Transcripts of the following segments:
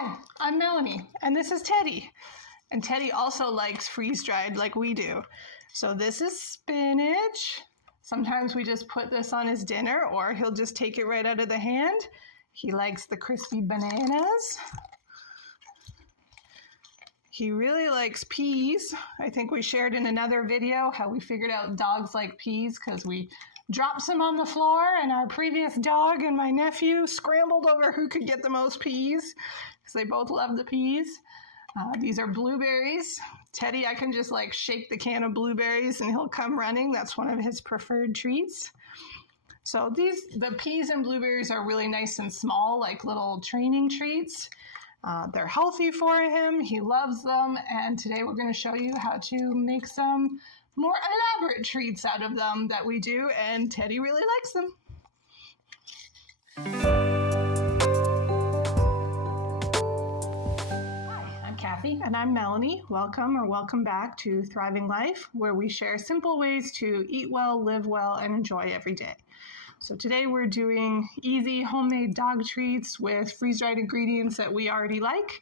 Hi, I'm Melanie, and this is Teddy. And Teddy also likes freeze-dried like we do. So this is spinach. Sometimes we just put this on his dinner, or he'll just take it right out of the hand. He likes the crispy bananas. He really likes peas. I think we shared in another video how we figured out dogs like peas because we dropped some on the floor and our previous dog and my nephew scrambled over who could get the most peas because they both love the peas. These are blueberries. Teddy, I can just like shake the can of blueberries and he'll come running. That's one of his preferred treats. So the peas and blueberries are really nice and small, like little training treats. They're healthy for him. He loves them. And today we're going to show you how to make some more elaborate treats out of them that we do. And Teddy really likes them. Hi, I'm Kathy. And I'm Melanie. Welcome back to Thriving Life, where we share simple ways to eat well, live well, and enjoy every day. So today we're doing easy homemade dog treats with freeze-dried ingredients that we already like.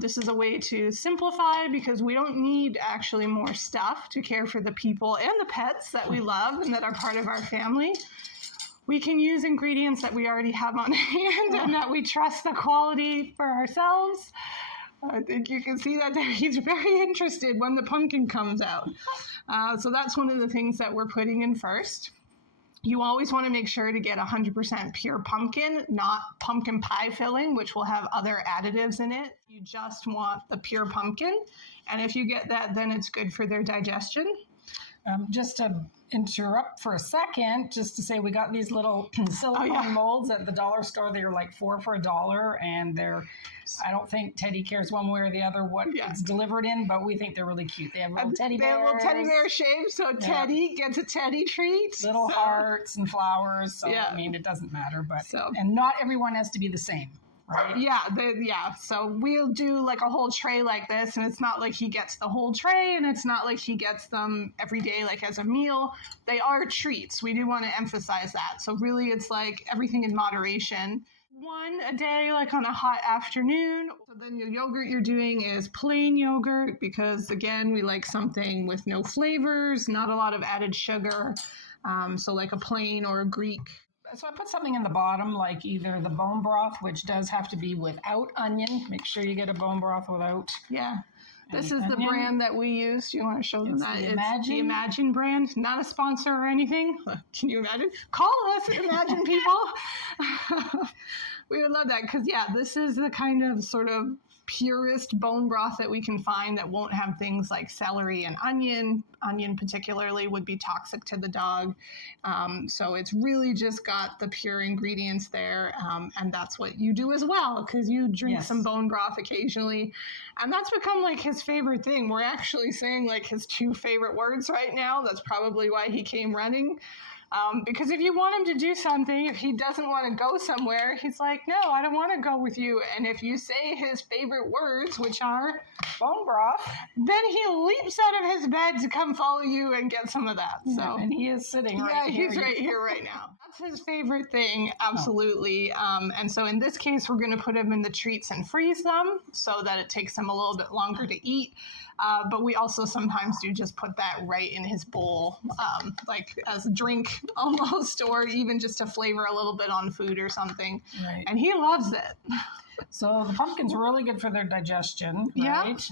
This is a way to simplify because we don't need actually more stuff to care for the people and the pets that we love and that are part of our family. We can use ingredients that we already have on hand and that we trust the quality for ourselves. I think you can see that there. He's very interested when the pumpkin comes out. So that's one of the things that we're putting in first. You always want to make sure to get 100% pure pumpkin, not pumpkin pie filling, which will have other additives in it. You just want the pure pumpkin. And if you get that, then it's good for their digestion. Just to interrupt for a second, just to say we got these little silicone molds at the dollar store. They were like $4 for $1, and I don't think Teddy cares one way or the other what it's delivered in, but we think they're really cute. They have little teddy bears. They have little teddy bear shapes, so Teddy gets a teddy treat. Little hearts and flowers. So I mean, it doesn't matter, but and not everyone has to be the same. Right? Yeah. So we'll do like a whole tray like this, and it's not like he gets the whole tray, and it's not like he gets them every day like as a meal. They are treats. We do want to emphasize that. So really it's like everything in moderation. One a day, like on a hot afternoon. So then your yogurt you're doing is plain yogurt because, again, we like something with no flavors, not a lot of added sugar. So like a plain or a Greek. So I put something in the bottom, like either the bone broth, which does have to be without onion. Make sure you get a bone broth without. Yeah. This is the brand that we use. Do you want to show them that? It's the Imagine brand, not a sponsor or anything. Can you imagine? Call us, Imagine people. We would love that because, this is the kind of sort of purest bone broth that we can find that won't have things like celery and onion. Onion particularly would be toxic to the dog. So it's really just got the pure ingredients there. And that's what you do as well because you drink some bone broth occasionally. And that's become like his favorite thing. We're actually saying like his 2 favorite words right now. That's probably why he came running. Because if you want him to do something, if he doesn't want to go somewhere, he's like, no, I don't want to go with you. And if you say his favorite words, which are bone broth, then he leaps out of his bed to come follow you and get some of that. So and he is sitting right here. Yeah, he's right here right now. That's his favorite thing, absolutely. And so in this case, we're going to put him in the treats and freeze them so that it takes him a little bit longer to eat. But we also sometimes do just put that right in his bowl, like as a drink almost, or even just to flavor a little bit on food or something. Right. And he loves it. So the pumpkin's really good for their digestion, right?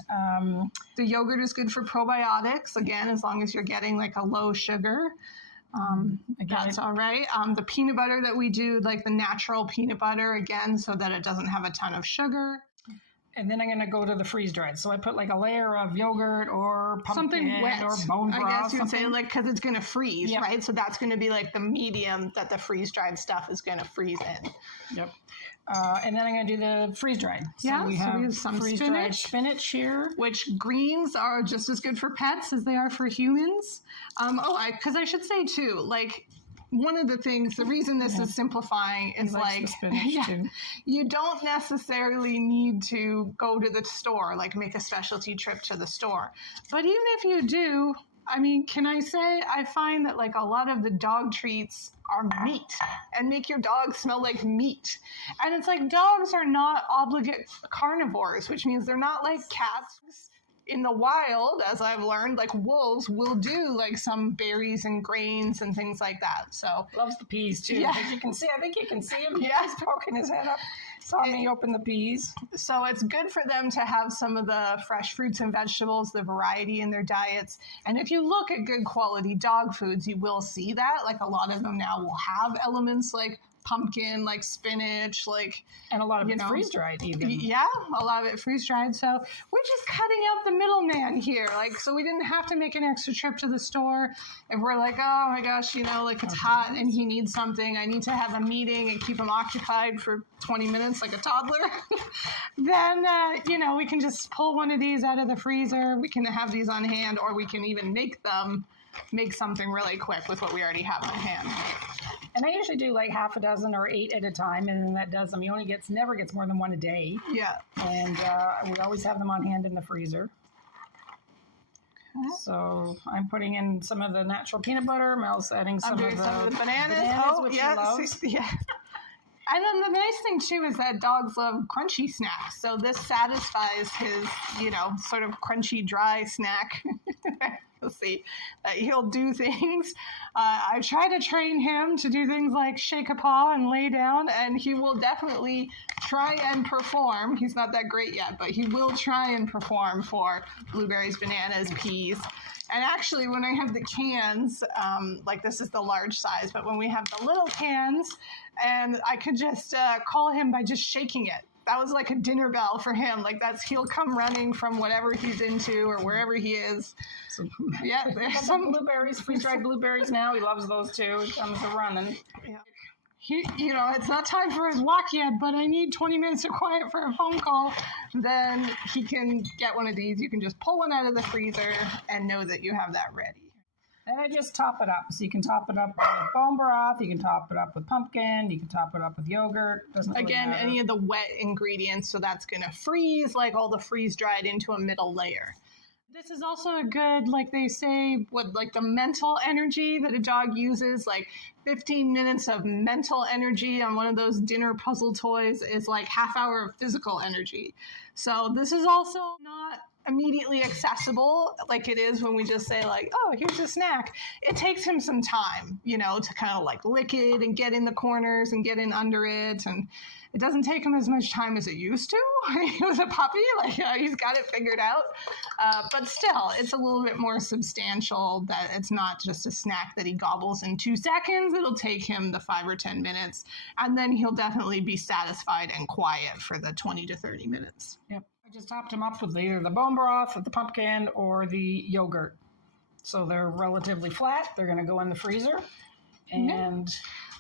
The yogurt is good for probiotics, again, as long as you're getting like a low sugar. That's all right. The peanut butter that we do, like the natural peanut butter, again, so that it doesn't have a ton of sugar. And then I'm going to go to the freeze-dried. So I put like a layer of yogurt or pumpkin something wet, or bone broth. I guess you would say, like, because it's going to freeze, right? So that's going to be like the medium that the freeze-dried stuff is going to freeze in. Yep. And then I'm going to do the freeze-dried. So we have some freeze-dried spinach here. Which greens are just as good for pets as they are for humans. Because I should say, too, like, one of the things, the reason this is simplifying is like, you don't necessarily need to go to the store, like make a specialty trip to the store. But even if you do, I mean, can I say, I find that like a lot of the dog treats are meat and make your dog smell like meat. And it's like dogs are not obligate carnivores, which means they're not like cats. In the wild, as I've learned, like wolves will do like some berries and grains and things like that. So loves the peas too. Yeah. You can see. I think you can see him. Yeah. He's poking his head up. Saw me open the peas. So it's good for them to have some of the fresh fruits and vegetables, the variety in their diets. And if you look at good quality dog foods, you will see that. Like a lot of them now will have elements like pumpkin, like spinach, like, and a lot of it's freeze dried even. Yeah, a lot of it freeze dried. So we're just cutting out the middleman here. Like, so we didn't have to make an extra trip to the store. If we're like, oh my gosh, like it's hot and he needs something, I need to have a meeting and keep him occupied for 20 minutes like a toddler, then, we can just pull one of these out of the freezer. We can have these on hand, or we can even make something really quick with what we already have on hand. And I usually do like half a dozen or 8 at a time, and then that does them. He never gets more than 1 a day. Yeah. And we always have them on hand in the freezer. Okay. So I'm putting in some of the natural peanut butter. Mel's adding some of the bananas, which yeah, he loves. Yeah. And then the nice thing too is that dogs love crunchy snacks. So this satisfies his, sort of crunchy, dry snack. You'll see that he'll do things. I try to train him to do things like shake a paw and lay down, and he will definitely try and perform. He's not that great yet, but he will try and perform for blueberries, bananas, peas. And actually, when I have the cans, like this is the large size, but when we have the little cans, and I could just call him by just shaking it. That was like a dinner bell for him. Like he'll come running from whatever he's into or wherever he is. So, yeah, there's some blueberries, freeze-dried blueberries now. He loves those too. He comes running. Yeah. It's not time for his walk yet, but I need 20 minutes of quiet for a phone call. Then he can get one of these. You can just pull one out of the freezer and know that you have that ready. And I just top it up. So you can top it up with bone broth. You can top it up with pumpkin. You can top it up with yogurt. Doesn't really matter. Any of the wet ingredients. So that's going to freeze, like all the freeze dried into a middle layer. This is also a good, like they say, the mental energy that a dog uses, like 15 minutes of mental energy on one of those dinner puzzle toys is like half hour of physical energy. So this is also not immediately accessible like it is when we just say like, oh, here's a snack. It takes him some time, to kind of like lick it and get in the corners and get in under it. And it doesn't take him as much time as it used to. He was a puppy, he's got it figured out. But still, it's a little bit more substantial that it's not just a snack that he gobbles in 2 seconds. It'll take him the 5 or 10 minutes, and then he'll definitely be satisfied and quiet for the 20 to 30 minutes. Yep. I just topped them up with either the bone broth, the pumpkin, or the yogurt. So they're relatively flat. They're going to go in the freezer. And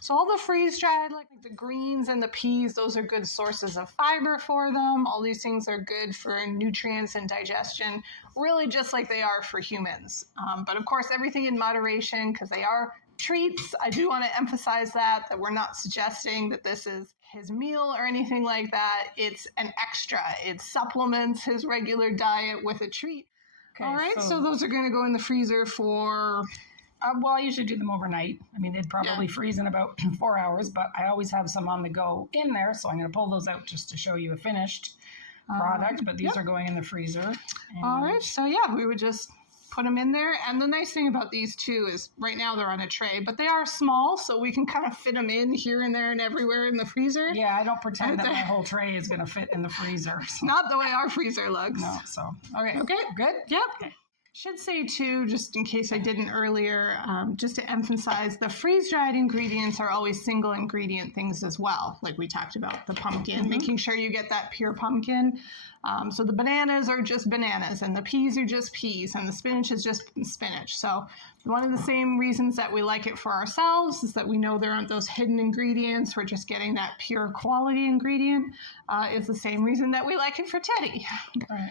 so all the freeze-dried, like the greens and the peas, those are good sources of fiber for them. All these things are good for nutrients and digestion, really just like they are for humans. But of course, everything in moderation, because they are treats. I do want to emphasize that we're not suggesting that this is his meal or anything like that. It's an extra. It supplements his regular diet with a treat. Okay, all right, so those are going to go in the freezer for... I usually do them overnight. I mean, they'd probably freeze in about 4 hours, but I always have some on the go in there, so I'm going to pull those out just to show you a finished product, but these are going in the freezer. All right, so we would just put them in there. And the nice thing about these two is right now they're on a tray, but they are small, so we can kind of fit them in here and there and everywhere in the freezer. Yeah, I don't pretend that my whole tray is going to fit in the freezer. So. Not the way our freezer looks. No, so. Okay, good? Yep. Okay. Should say too, just in case I didn't earlier, just to emphasize, the freeze-dried ingredients are always single ingredient things as well. Like we talked about the pumpkin, making sure you get that pure pumpkin. So the bananas are just bananas, and the peas are just peas, and the spinach is just spinach. So one of the same reasons that we like it for ourselves is that we know there aren't those hidden ingredients. We're just getting that pure quality ingredient. Is the same reason that we like it for Teddy. Right.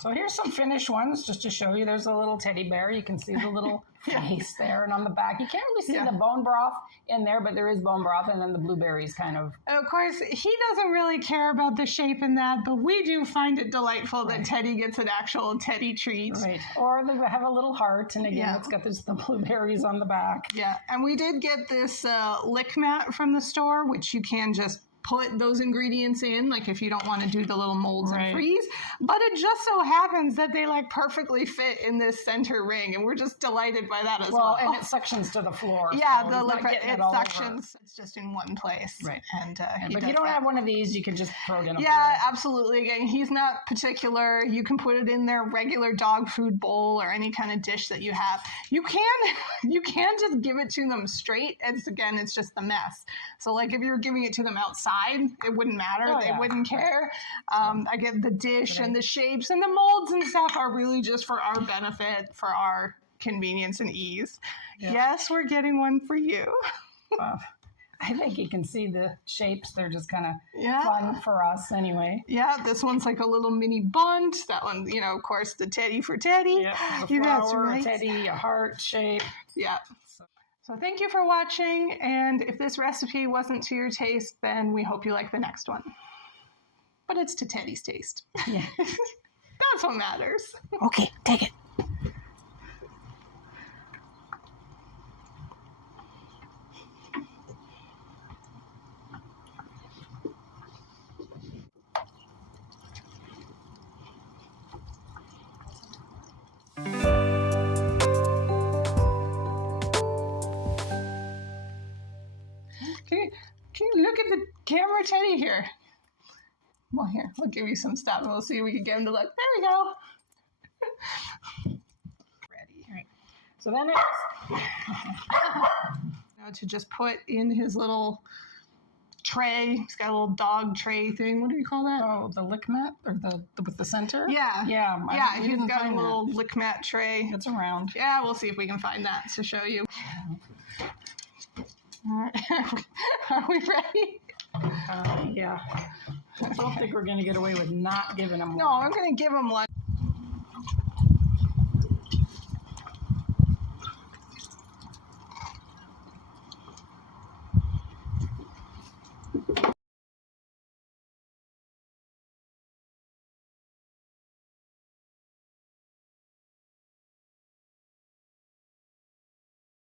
So here's some finished ones just to show you. There's a little teddy bear. You can see the little face there. And on the back, you can't really see the bone broth in there, but there is bone broth. And then the blueberries kind of. And of course, he doesn't really care about the shape in that, but we do find it delightful that Teddy gets an actual Teddy treat. Right. Or they have a little heart. And again, it's got the blueberries on the back. Yeah. And we did get this lick mat from the store, which you can just put those ingredients in, like if you don't want to do the little molds and freeze. But it just so happens that they like perfectly fit in this center ring, and we're just delighted by that as well. And it suctions to the floor. Yeah, so the liquid, it suctions. It's just in one place. Right. And but if you don't have one of these, you can just throw it in a bowl. Absolutely. Again, he's not particular. You can put it in their regular dog food bowl or any kind of dish that you have. You can just give it to them straight. It's just the mess. So like if you're giving it to them outside, it wouldn't matter. They wouldn't care. I get the dish and the shapes and the molds and stuff are really just for our benefit, for our convenience and ease. Yeah. Yes, we're getting one for you. I think you can see the shapes. They're just kind of fun for us anyway. Yeah, this one's like a little mini bunt. That one, of course, the teddy for Teddy. Yeah, the flower, a teddy, a heart shape. Yeah. So thank you for watching, and if this recipe wasn't to your taste, then we hope you like the next one. But it's to Teddy's taste. Yeah. That's what matters. Okay, take it. Can you look at the camera, Teddy, here? Well, here, we'll give you some stuff and we'll see if we can get him to look. There we go. Ready. All right. So then now to just put in his little tray. He's got a little dog tray thing. What do you call that? Oh, the lick mat or with the center? Yeah. Yeah. He's got a little lick mat tray. It's around. Yeah, we'll see if we can find that to show you. Are we ready? Yeah. I don't think we're going to get away with not giving him one. No, I'm going to give him one.